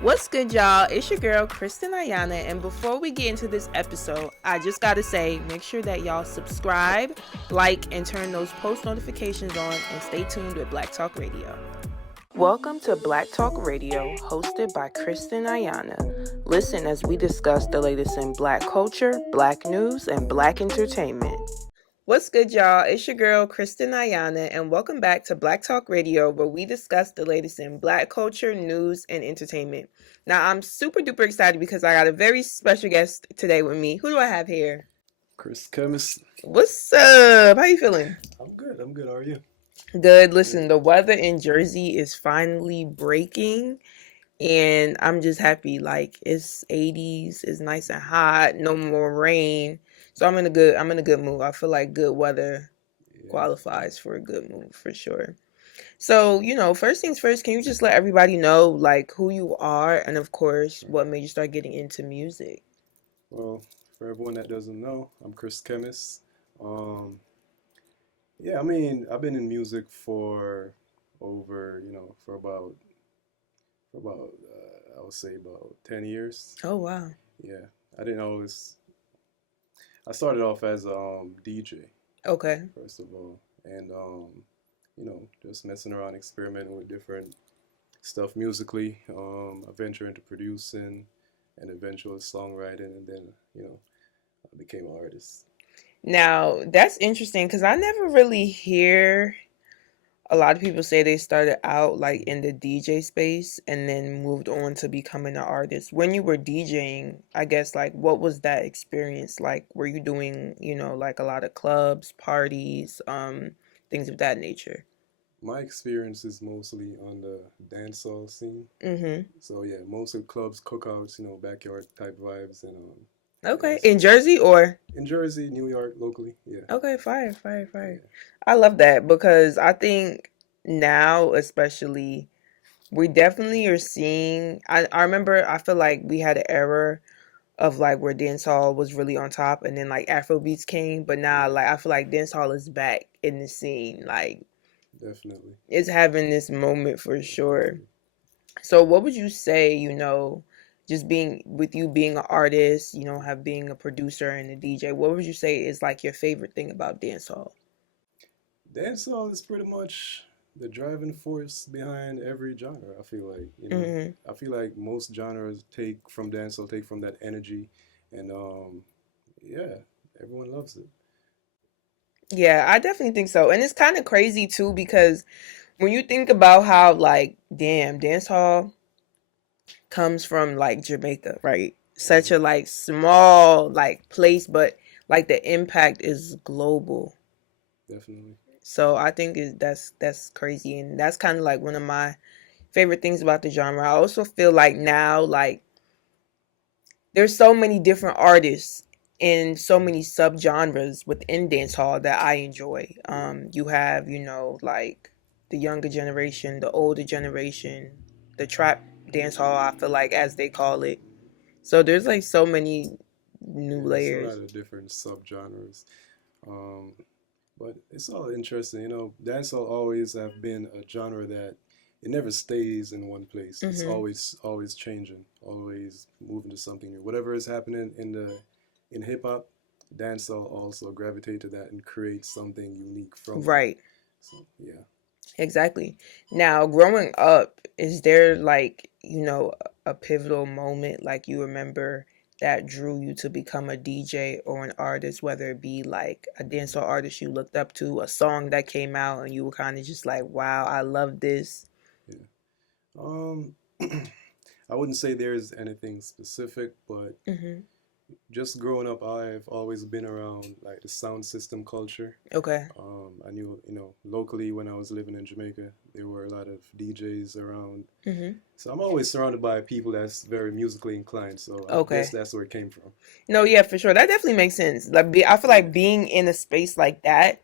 What's good, y'all? It's your girl, Kristen Ayana, and before we get into this episode, I just gotta say, make sure that y'all subscribe, like, and turn those post notifications on, and stay tuned with Black Talk Radio. Welcome to Black Talk Radio, hosted by Kristen Ayana. Listen as we discuss the latest in Black culture, Black news, and Black entertainment. What's good, y'all? It's your girl, Kristen Ayana, and welcome back to Black Talk Radio, where we discuss the latest in Black culture, news, and entertainment. Now, I'm super duper excited because I got a very special guest today with me. Who do I have here? Kris Kemizt. What's up? How you feeling? I'm good. How are you? Good. Listen, the weather in Jersey is finally breaking, and I'm just happy. Like, it's 80s, it's nice and hot, no more rain. So I'm in a good mood. I feel like good weather qualifies for a good mood for sure. So, first things first, can you just let everybody know like who you are and of course what made you start getting into music? Well, for everyone that doesn't know, I'm Kris Kemizt. Um, yeah, I mean, I've been in music for over, I would say about 10 years. Oh wow. Yeah, I didn't always. I started off as a DJ Okay. first of all, and just messing around, experimenting with different stuff musically. I ventured into producing and eventual songwriting, and then I became an artist. Now, that's interesting because I never really hear a lot of people say they started out like in the DJ space and then moved on to becoming an artist. When you were DJing, I guess like what was that experience like? Were you doing, like a lot of clubs, parties, things of that nature? My experience is mostly on the dancehall scene. Mm-hmm. So yeah, mostly clubs, cookouts, backyard type vibes, and Okay. yes, In Jersey or? in Jersey, New York, locally. Yeah, Okay, fire, fire, fire. yeah, I love that because I think now, especially, we definitely are seeing. I remember, I feel like we had an era of like where dancehall was really on top and then like Afro beats came, but now yeah, like I feel like dancehall is back in the scene. Like definitely. it's having this moment for sure. So what would you say, just being with you being an artist, have being a producer and a DJ, what would you say is like your favorite thing about dancehall? Dancehall is pretty much the driving force behind every genre. I feel like, Hmm. I feel like most genres take from dancehall, take from that energy, and yeah, everyone loves it. Yeah, I definitely think so. And it's kind of crazy too because when you think about how like damn dancehall comes from like Jamaica, right? Such Mhm. a like small like place, but like the impact is global. Definitely. So I think that's crazy, and that's kind of like one of my favorite things about the genre. I also feel like now like there's so many different artists and so many subgenres within dancehall that I enjoy. You have, like the younger generation, the older generation, the trap dancehall, I feel like as they call it. So there's like so many new Yeah, it's a lot layers. of different subgenres. Um, but it's all interesting. Dancehall always have been a genre that it never stays in one place. It's Hmm. always changing, always moving to something new. Whatever is happening in hip hop, dancehall also gravitate to that and create something unique from that. Right. So yeah. Exactly. Now, growing up, is there like, a pivotal moment like you remember that drew you to become a DJ or an artist, whether it be like a dancehall artist you looked up to, a song that came out and you were kind of just like, wow, I love this. Yeah. Um, I wouldn't say there's anything specific, but Hmm. just growing up, I've always been around like the sound system culture. Okay. I knew, locally when I was living in Jamaica, there were a lot of DJs around. Hmm. So I'm always surrounded by people that's very musically inclined. So I guess Okay. that's where it came from. No, yeah, for sure. That definitely makes sense. Like, I feel Yeah, like being in a space like that,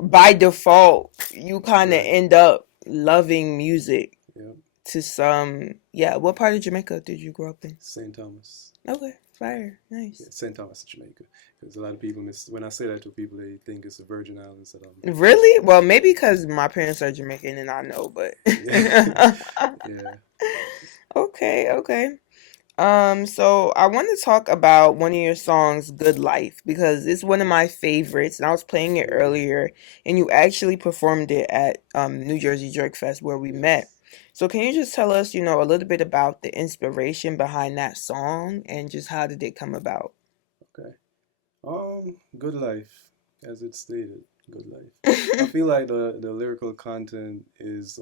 by default, you kind of right. end up loving music Yeah, to some. Yeah, what part of Jamaica did you grow up in? St. Thomas. Okay, fire, Yeah, nice. St. Thomas, Jamaica. Because a lot of people miss when I say that to people, they think it's the Virgin Islands that I'm. Really? Well, maybe because my parents are Jamaican and I know, but Yeah, okay, yeah. Okay. So I want to talk about one of your songs, Good Life, because it's one of my favorites, and I was playing it Yeah. earlier, and you actually performed it at New Jersey Jerk Fest where we met. Yes. So can you just tell us, a little bit about the inspiration behind that song and just how did it come about? Okay. Good life, as it stated, good life. I feel like the lyrical content is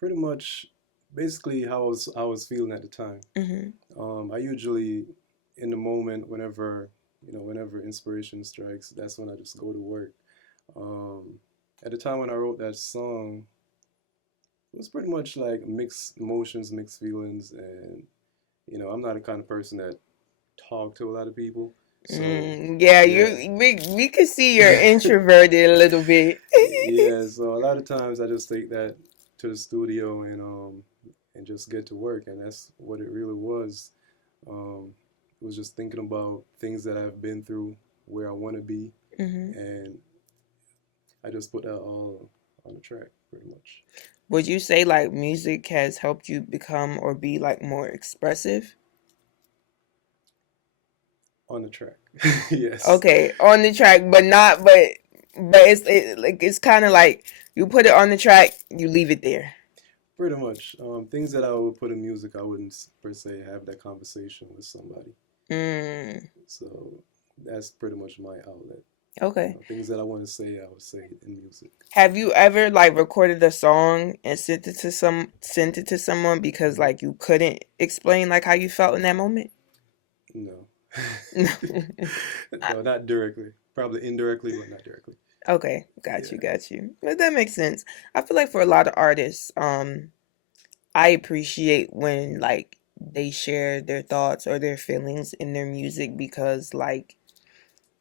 pretty much basically how I was feeling at the time. Hmm. I usually in the moment whenever inspiration strikes, that's when I just go to work. Um, at the time when I wrote that song, it was pretty much like mixed emotions, mixed feelings, and I'm not the kind of person that talk to a lot of people. So Yeah, yeah. we could see you're introverted a little bit. Yeah, so a lot of times I just take that to the studio and just get to work, and that's what it really was. It was just thinking about things that I've been through, where I want to be, Hmm. and I just put that all on the track, pretty much. Would you say like music has helped you become or be like more expressive? On the track. Yes. Okay, on the track, but not, but like it's kind of like you put it on the track, you leave it there. Pretty much. Things that I would put in music, I wouldn't per se have that conversation with somebody. Mm, So that's pretty much my outlet. okay. Things that I want to say, I would say in music. Have you ever like recorded a song and sent it to someone because Hmm. like you couldn't explain like how you felt in that moment? No. No, not directly. Probably indirectly, but not directly. Okay, Yeah. got you. But that makes sense. I feel like for a lot of artists, I appreciate when like they share their thoughts or their feelings in their music because like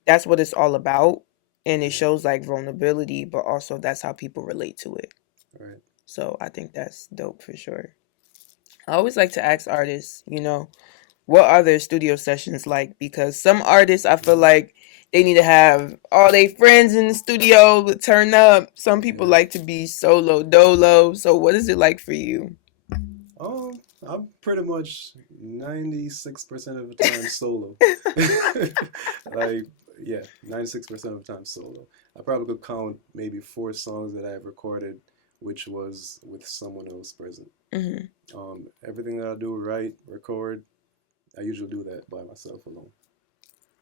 that's what it's all about and it Hmm. shows like vulnerability, but also that's how people relate to it. Right. So I think that's dope for sure. I always like to ask artists, what are their studio sessions like? Because some artists, I feel Hmm. like they need to have all their friends in the studio to turn up. Some people Yeah. like to be solo dolo. So what is it like for you? I'm pretty much 96% of the time solo. Like, yeah, 96% of the time solo. I probably could count maybe 4 songs that I've recorded, which was with someone else present. Hmm. Everything that I do, write, record, I usually do that by myself alone.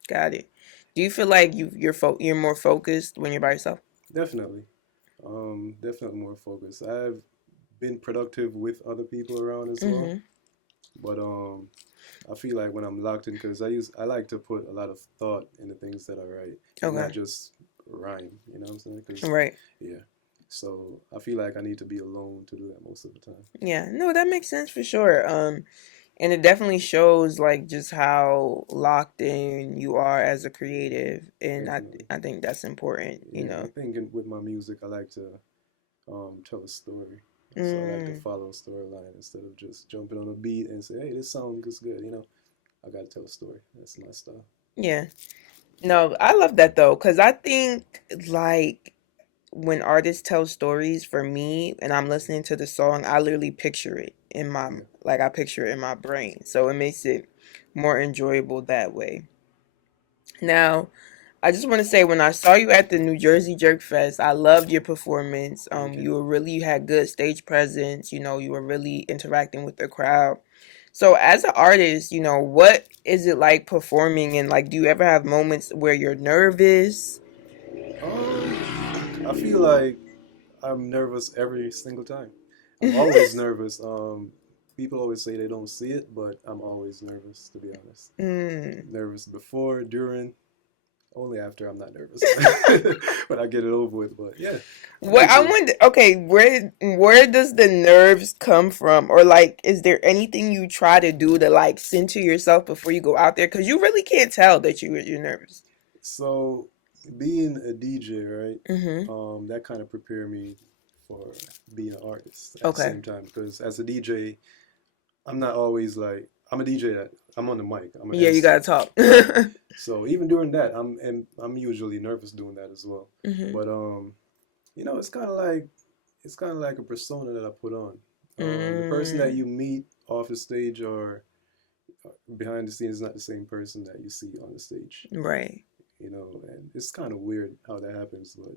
Got it. Do you feel like you're more focused when you're by yourself? Definitely. Definitely more focused. I've been productive with other people around as well, Hmm. but I feel like when I'm locked in, because I like to put a lot of thought in the things that I write and not Okay. just rhyme. You know what I'm saying? Because Right. yeah, so I feel like I need to be alone to do that most of the time. Yeah. No, that makes sense for sure. And it definitely shows like just how locked in you are as a creative, and Definitely. I think that's important. Yeah, I think with my music, I like to tell a story. So I like to Mm, follow a storyline instead of just jumping on a beat and say, "Hey, this song is good." I gotta tell a story. That's my style. yeah. No, I love that though, because I think like when artists tell stories for me and I'm listening to the song, I literally picture it in my Yeah. like I picture it in my brain. So it makes it more enjoyable that way. Now, I just want to say when I saw you at the New Jersey Jerk Fest, I loved your performance. Thank you. You had good stage presence, you were really interacting with the crowd. So as an artist, what is it like performing and like do you ever have moments where you're nervous? I feel like I'm nervous every single time. I'm always nervous. People always say they don't see it, but I'm always nervous, to be honest. Mm. Nervous before, during, only after I'm not nervous. When I get it over with. But yeah, I'm What I usually. wonder, okay, where does the nerves come from, or like, is there anything you try to do to like center yourself before you go out there? Because you really can't tell that you're nervous. So being a DJ, right? Mm-hmm. That kind of prepared me for being an artist at the Okay. same time. Because as a DJ, I'm not always like I'm a DJ that I'm on the mic. I'm an Yeah, you gotta MC, talk. right? So even during that, I'm usually nervous doing that as well. Mm-hmm. But it's kind of like a persona that I put on. The person that Mm, you meet off the stage or behind the scenes is not the same person that you see on the stage. right. And it's kind of weird how that happens, but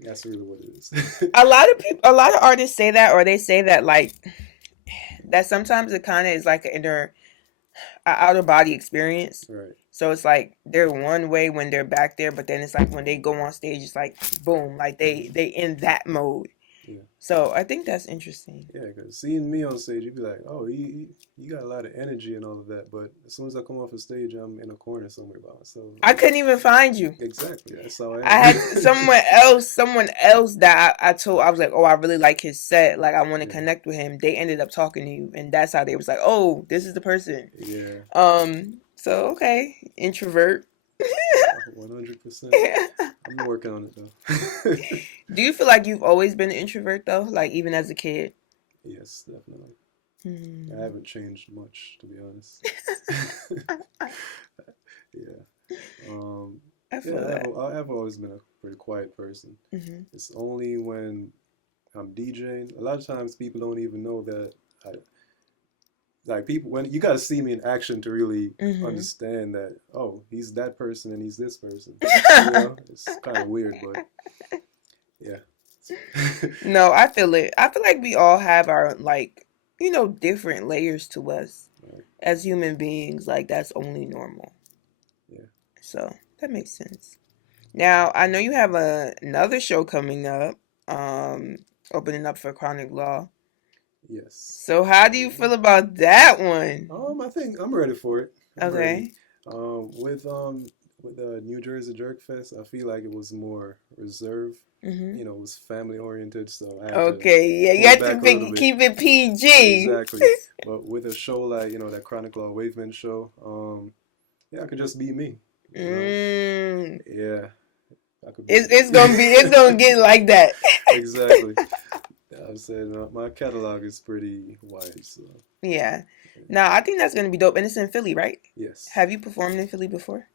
that's really what it is. A lot of artists say that, or they say that like that sometimes it kind of is like a outer body experience. Right. So it's like they're one way when they're back there, but then it's like when they go on stage, it's like boom, like they in that mode. Yeah. So I think that's interesting. Yeah, because seeing me on stage, you'd be like, oh, you got a lot of energy and all of that. But as soon as I come off the stage, I'm in a corner somewhere by myself. I couldn't even find you. Exactly. That's how I I am. had someone else that I told, I was like, oh, I really like his set. Like, I want to Yeah. connect with him. They ended up talking to you, and that's how they was like, oh, this is the person. Yeah. So okay, introvert. 100%. I'm working on it though. Do you feel like you've always been an introvert though? Like even as a kid? Yes, definitely. I Hmm. haven't changed much, to be honest. Yeah. I Yeah, feel that. I've always been a pretty quiet person. Hmm. It's only when I'm DJing. A lot of times people don't even know that I, like people when you gotta see me in action to really Hmm. understand that, oh, he's that person and he's this person. It's kind of weird, but yeah. No, I feel it. I feel like we all have our like, different layers to us Right. as human beings. Like that's only normal. Yeah. So that makes sense. Now I know you have another show coming up, um, opening up for Chronic Law. Yes. So how do you feel about that one? I think I'm ready for it. I'm ready. Okay. Um, with um, with the New Jersey Jerk Fest, I feel like it was more reserved. Hmm. It was family oriented, so I had to Okay. Yeah, you pull it have to back a little bit. keep it PG. Exactly. But with a show like that Chronic Law Wavement show, yeah, I could just be me. You know, Mm. yeah, I could be It's me. gonna get like that. Exactly. I said my catalog is pretty wide, so Yeah. yeah. Now I think that's gonna be dope, and it's in Philly, right? Yes. Have you performed in Philly before?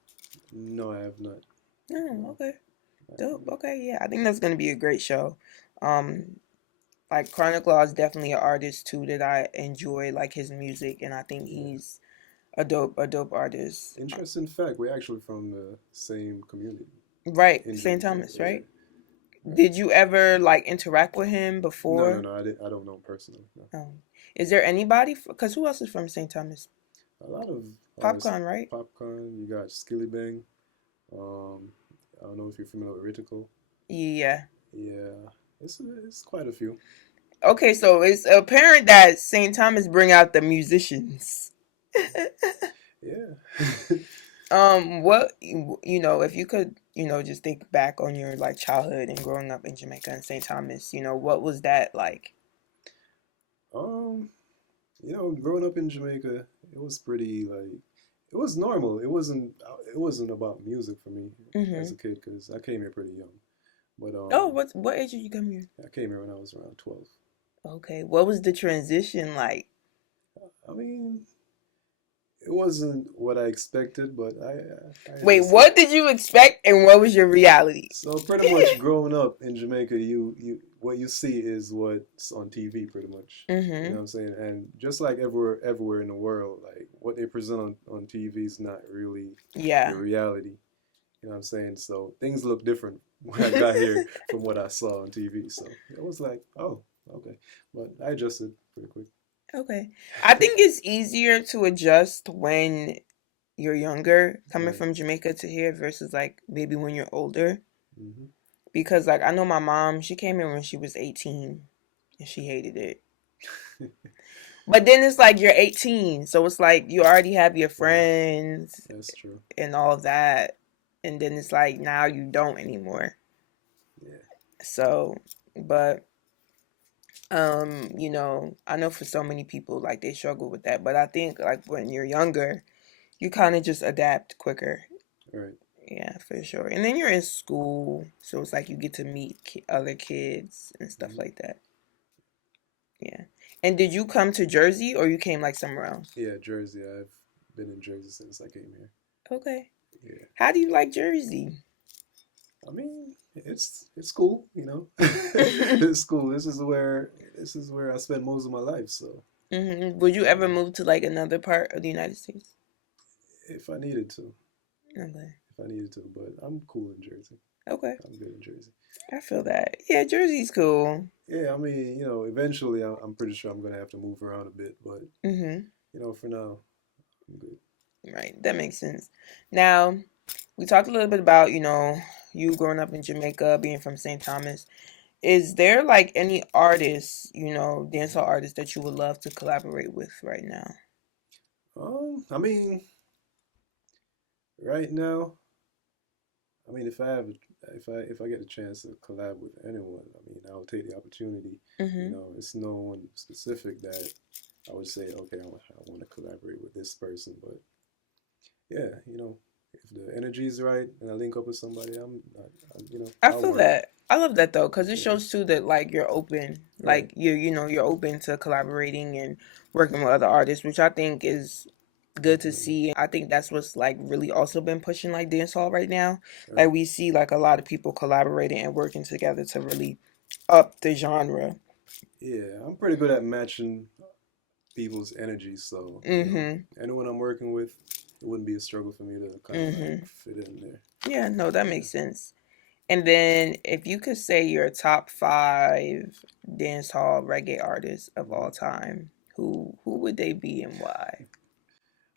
No, I have not. Oh, No, okay. I have Dope. not. Okay, yeah. I think that's gonna be a great show. Um, like Chronic Law is definitely an artist too that I enjoy, like his music, and I think Yeah. he's a dope artist. Interesting fact, we're actually from the same community Right, in St. Jamaica. Thomas, Yeah. right? Right. Did you ever like interact with him No, no, before? no. I didn't. I don't know him personally. No. Is there anybody? Because who else is from St. Thomas? A lot of artists, Popcorn, right? Popcorn. You got Skilly Bang. Um, I don't know if you're familiar with Ritical. Yeah. Yeah, it's quite a few. Okay, so it's apparent that St. Thomas bring out the musicians. Yeah. What if you could, just think back on your like childhood and growing up in Jamaica and St. Thomas, what was that like? um, growing up in Jamaica, it was pretty like it was normal. It wasn't about music for me as Mm-hmm. a kid because I came here pretty young. But Oh, what age did you come here? I came here when I was around 12. Okay, what was the transition like? I mean, it wasn't what I expected, but I Wait, adjusted. what did you expect and what was your reality? So pretty much growing up in Jamaica, you what you see is what's on TV pretty much. You know Mm-hmm. what I'm saying? And just like everywhere in the world, like what they present on TV is not really the Yeah. reality. You know what I'm saying? So things look different when I got here from what I saw on TV. So it was like, oh, okay. But I adjusted pretty quick. Okay. I think it's easier to adjust when you're younger, coming Right. from Jamaica to here versus like maybe when you're older. Hmm. Because like I know my mom, she came here when she was 18 and she hated it. But then it's like you're 18, so it's like you already have your Right. friends That's true. and all of that. And then it's like now you don't anymore. Yeah. So, but I know for so many people like they struggle with that, but I think like when you're younger, you kind of just adapt quicker. Right. Yeah, for sure. And then you're in school, so it's like you get to meet other kids and stuff Hmm. like that. Yeah. And did you come to Jersey or you came like somewhere else? Yeah, Jersey. I've been in Jersey since I came here. Okay. Yeah. How do you like Jersey? I mean, it's cool, It's cool. This is where this is where I spent most of my life. So Would you ever yeah, move to like another part of the United States? if I needed to, Okay. if I needed to, but I'm cool in Jersey. Okay. I'm good in Jersey. I feel that. Yeah, Jersey's cool. Yeah, I mean, eventually I'm pretty sure I'm gonna have to move around a bit, but Mm-hmm. for now, I'm good. Right. That makes sense. Now, we talked a little bit about, you growing up in Jamaica, being from St. Thomas. Is there like any artists, dancehall artists that you would love to collaborate with right now? I mean, right now, I mean, if I get a chance to collab with anyone, I mean, I'll take the opportunity. Mm-hmm. It's no one specific that I would say, okay, I want to collaborate with this person, but yeah, if the energy is right and I link up with somebody, I I'll feel work. that. I love that though, because it Yeah, shows too that like you're open, right. like you're open to collaborating and working with other artists, which I think is good to Definitely. see. I think that's what's like really also been pushing like dancehall right now. Right. Like we see like a lot of people collaborating and working together to really up the genre. Yeah, I'm pretty good at matching people's energy, so Mm-hmm. anyone I'm working with, it wouldn't be a struggle for me to kind of like Mm-hmm. fit in there. Yeah, no, that Yeah. makes sense. And then if you could say your top five dancehall reggae artists of all Mhm. time, who would they be and why?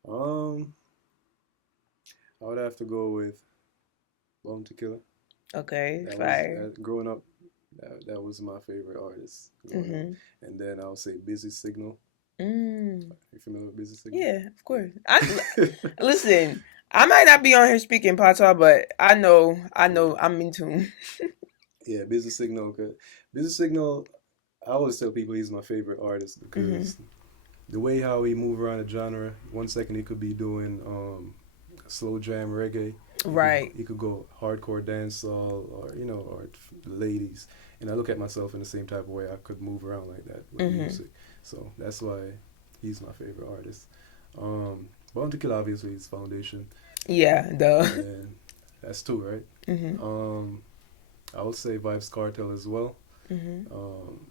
Um, I would have to go with Bounty Killer. Okay, That was fire. growing up. That was my favorite artist growing up. Mm-hmm. And then I'll say Busy Signal. Mm. You familiar with Busy Signal? Yeah, of course. Listen. I might not be on here speaking patois, but I know, Yeah, I'm in tune. yeah, Busy Signal. Busy Signal. I always tell people he's my favorite artist Hmm. because the way how he move around the genre. One second he could be doing slow jam reggae. He could Right. he could go hardcore dancehall or or the ladies. And I look at myself in the same type of way. I could move around like that with Hmm. music. So that's why he's my favorite artist. Bounty Killer obviously is Foundation, Yeah. Duh. and that's two, right? Hmm. Um, I would say Vibes Cartel as well. Hmm. Um,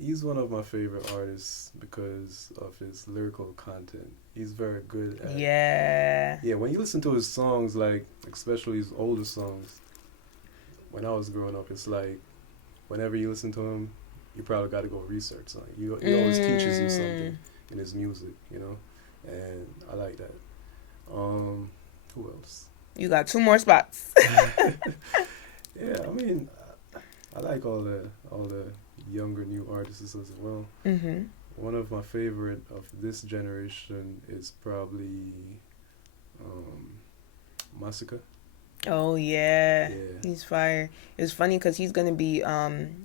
he's one of my favorite artists because of his lyrical content. He's very good at Yeah. yeah. When you listen to his songs, like especially his older songs, when I was growing up, it's like whenever you listen to him, you probably got to go research something. He always teaches you something Mm. in his music, and I like that. Who else? You got two more spots. Yeah, I mean, I like all the younger new artists as well. Hmm. One of my favorite of this generation is probably um, Massacre. Oh yeah, Yeah, he's fire. It's funny because he's gonna be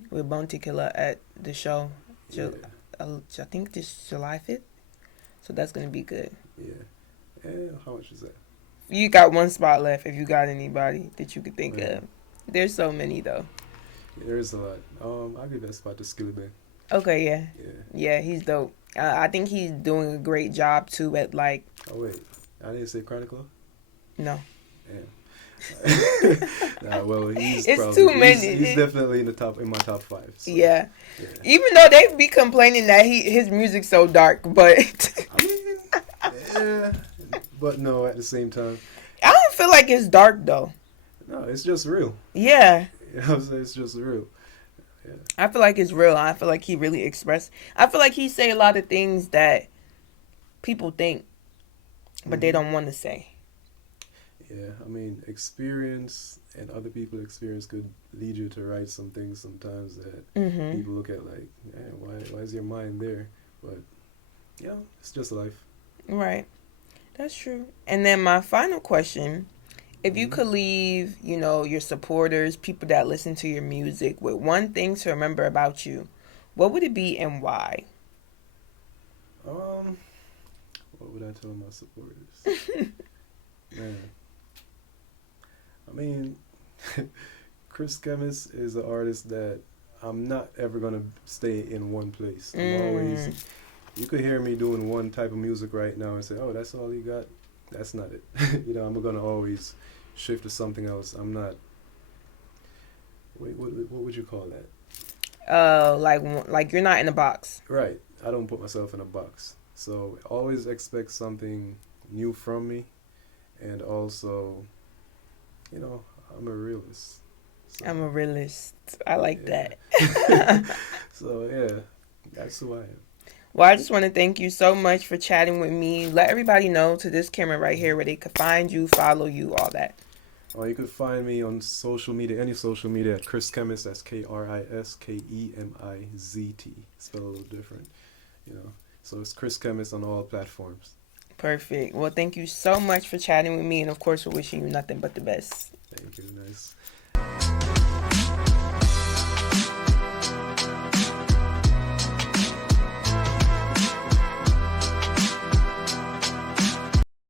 with Bounty Killer at the show. Ju- yeah, I think this July 5th. So that's gonna be good. yeah. And how much is that? You got one spot left if you got anybody that you could think Man, of. There's so many though. yeah, there is a lot. I'll give that spot to Skilly Bang. Okay, yeah, Yeah. yeah, he's dope. I think he's doing a great job too at like Oh wait, I didn't say Chronicle. no. Damn. Nah, well, It's too he's many. definitely in my top five. So Yeah, yeah. even though they be complaining that his music's so dark, but I mean, yeah, but no, at the same time, I don't feel like it's dark though. no, it's just real. Yeah, You know what I'm saying? It's just real. Yeah. I feel like it's real. I feel like he really expressed. I feel like he say a lot of things that people think, but they hmm don't want to say. Yeah, I mean, experience and other people's experience could lead you to write some things sometimes that Mhm. people look at like, man, why is your mind there? But yeah, it's just life. Right. That's true. And then my final question, if you hmm could leave, your supporters, people that listen to your music with one thing to remember about you, what would it be and why? Um, what would I tell my supporters? Man, I mean, Kris Kemizt is an artist that I'm not ever gonna stay in one place. I'm always. Mm, You could hear me doing one type of music right now and say, "Oh, that's all you got." That's not it. I'm gonna always shift to something else. I'm not. Wait, what would you call that? like you're not in a box. Right. I don't put myself in a box. So always expect something new from me, and also, I'm a realist. So, I'm a realist. I like yeah. that. So yeah, that's who I am. Well, I just want to thank you so much for chatting with me. Let everybody know to this camera right here where they could find you, follow you, all that. Or you could find me on social media, any social media at Kris Kemizt. That's KrisKemizt. Spelled a little different, you know. So it's Kris Kemizt on all platforms. Perfect. Well, thank you so much for chatting with me. And of course, we're wishing you nothing but the best. Thank you. Nice.